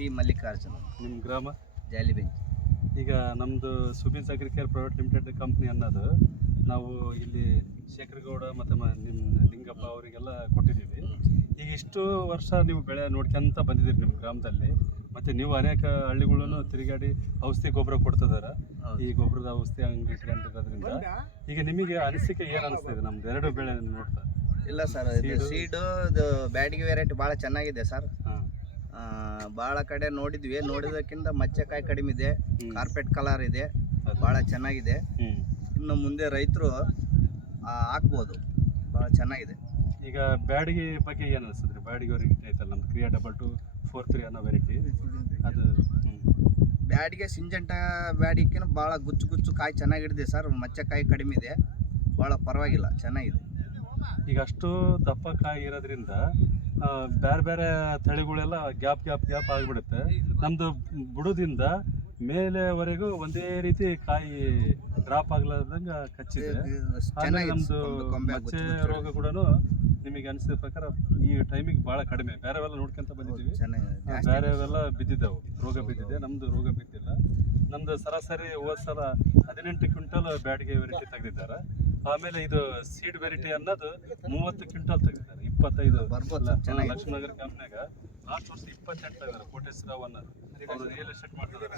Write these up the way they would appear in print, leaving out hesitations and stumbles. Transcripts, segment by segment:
T Mallikarjuna. ನಿಮ್ಮ ಗ್ರಾಮ ಜಾಲಿಬೆಂಚ್. ಈಗ ನಮ್ಮದು ಸುಬೀನ್ಸ್ ಅಗ್ರಿಕೇರ್ ಪ್ರೈವೇಟ್ ಲಿಮಿಟೆಡ್ ಕಂಪ್ನಿ ಅನ್ನೋದು ನಾವು ಇಲ್ಲಿ ಶೇಖರಗೌಡ ಮತ್ತು ನಿಮ್ಮ ಲಿಂಗಪ್ಪ ಅವರಿಗೆಲ್ಲ ಕೊಟ್ಟಿದ್ದೀವಿ. ಈಗ ಇಷ್ಟು ವರ್ಷ ನೀವು ಬೆಳೆ ನೋಡ್ಕೊಂತ ಬಂದಿದ್ದೀರಿ ನಿಮ್ಮ ಗ್ರಾಮದಲ್ಲಿ, ಮತ್ತು ನೀವು ಅನೇಕ ಹಳ್ಳಿಗಳನ್ನು ತಿರುಗಾಡಿ ಔಷಧಿ ಗೊಬ್ಬರ ಕೊಡ್ತಿದ್ದಾರೆ. ಈ ಗೊಬ್ಬರದ ಔಷಧಿ ಅಂಗಡಿ ಇಟ್ಕೊಂಡಿರೋದ್ರಿಂದ ಈಗ ನಿಮಗೆ ಅನಿಸಿಕೆ ಏನು ಅನಿಸ್ತಿದೆ ನಮ್ದು ಎರಡು ಬೆಳೆ ನೋಡ್ತಾ? ಇಲ್ಲ ಸರ್, ಸೀಡು ಇದು ಬ್ಯಾಡಿಗೆ ವೆರೈಟಿ ಭಾಳ ಚೆನ್ನಾಗಿದೆ ಸರ್. ಭಾಳ ಕಡೆ ನೋಡಿದ್ವಿ, ನೋಡಿದಕ್ಕಿಂತ ಮಚ್ಚೆಕಾಯಿ ಕಡಿಮೆ ಇದೆ, ಕಾರ್ಪೆಟ್ ಕಲರ್ ಇದೆ, ಭಾಳ ಚೆನ್ನಾಗಿದೆ. ಇನ್ನು ಮುಂದೆ ರೈತರು ಹಾಕ್ಬೋದು, ಭಾಳ ಚೆನ್ನಾಗಿದೆ. ಈಗ ಬ್ಯಾಡಿಗೆ ಬಗ್ಗೆ ಏನು ಅನಿಸ್ತದೆ? ಬ್ಯಾಡಿಗೆ ವೆರೈಟಿ ಐತಲ್ಲ ನಮ್ದು ಕ್ರಿಯಾ 2243 ಅನ್ನೋ ವೆರೈಟಿ, ಅದು ಬ್ಯಾಡಿಗೆ ಸಿಂಜೆಂಟ ಬ್ಯಾಡಿಗೆ ಭಾಳ ಗುಚ್ಚು ಗುಚ್ಚು ಕಾಯಿ ಚೆನ್ನಾಗಿಡಿದೆ ಸರ್. ಮಚ್ಚೆಕಾಯಿ ಕಡಿಮೆ ಇದೆ, ಭಾಳ ಪರವಾಗಿಲ್ಲ, ಚೆನ್ನಾಗಿದೆ. ಈಗ ಅಷ್ಟು ದಪ್ಪ ಕಾಯಿ ಇರೋದ್ರಿಂದ ಬೇರೆ ಬೇರೆ ತಳಿಗಳೆಲ್ಲ ಗ್ಯಾಪ್ ಆಗಿಬಿಡುತ್ತೆ. ನಮ್ಮದು ಬುಡದಿಂದ ಮೇಲೆವರೆಗೂ ಒಂದೇ ರೀತಿ ಕಾಯಿ ಡ್ರಾಪ್ ಆಗ್ಲಾರ್ದಂಗೆ ಕಚ್ಚಿದೆ. ಆಮೇಲೆ ನಮ್ಮದು ಮಚ್ಚೆ ರೋಗ ಕೂಡ ನಿಮಗೆ ಅನಿಸಿದ ಪ್ರಕಾರ ಈ ಟೈಮಿಗೆ ಭಾಳ ಕಡಿಮೆ. ಬೇರೆವೆಲ್ಲ ನೋಡ್ಕೊಂತ ಬಂದಿದ್ದೀವಿ, ಬೇರೆವೆಲ್ಲ ಬಿದ್ದಿದ್ದವು, ರೋಗ ಬಿದ್ದಿದೆ. ನಮ್ಮದು ರೋಗ ಬಿದ್ದಿಲ್ಲ. ನಮ್ಮದು ಸರಾಸರಿ ಹೋದ ಸಲ 18 ಕ್ವಿಂಟಲ್ ಬ್ಯಾಡಿಗೆ ವೆರೈಟಿ ತೆಗೆದಿದ್ದಾರೆ. ಆಮೇಲೆ ಇದು ಸೀಡ್ ವೆರೈಟಿ ಅನ್ನೋದು 30 ಕ್ವಿಂಟಲ್ ತೆಗೆದಿದ್ದಾರೆ. 25 ಲಕ್ಷ್ಮೀನಗರ ಕಂಪ್ನಿಯಾಗ ಲಾಸ್ಟ್ ವರ್ಷ 28 ತೆಗೆದಾರೆ. ಕೋಟೇಶ್ವರರಾವ್ ಅನ್ನೋದು ಅವರು ರಿಯಲ್ ಎಸ್ಟೇಟ್ ಮಾಡ್ತಿದ್ದಾರೆ,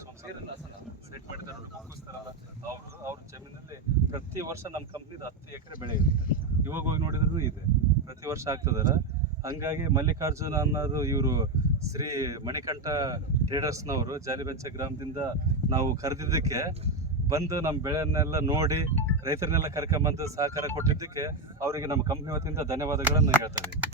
ಸೆಟ್ ಮಾಡಿದ್ದಾರೆ, ಮುಗಿಸ್ತಾರಲ್ಲ ಅವ್ರ ಜಮೀನಲ್ಲಿ ಪ್ರತಿ ವರ್ಷ ನಮ್ಮ ಕಂಪ್ನಿದು 10 ಎಕರೆ ಬೆಳೆ ಇರುತ್ತೆ. ಇವಾಗ ಹೋಗಿ ನೋಡಿದ್ರು ಇದೆ, ಪ್ರತಿ ವರ್ಷ ಆಗ್ತದಾರ. ಹಂಗಾಗಿ ಮಲ್ಲಿಕಾರ್ಜುನ ಅನ್ನೋದು ಇವರು ಶ್ರೀ ಮಣಿಕಂಠ ಟ್ರೇಡರ್ಸ್ನವರು ಜಾಲಿಬೆಂಚ ಗ್ರಾಮದಿಂದ ನಾವು ಕರೆದಿದ್ದಕ್ಕೆ ಬಂದು ನಮ್ಮ ಬೆಳೆಯನ್ನೆಲ್ಲ ನೋಡಿ ರೈತರನ್ನೆಲ್ಲ ಕರ್ಕೊಂಬಂದು ಸಹಕಾರ ಕೊಟ್ಟಿದ್ದಕ್ಕೆ ಅವರಿಗೆ ನಮ್ಮ ಕಂಪ್ನಿ ವತಿಯಿಂದ ಧನ್ಯವಾದಗಳನ್ನು ಹೇಳ್ತಾ ಇದ್ದೀವಿ.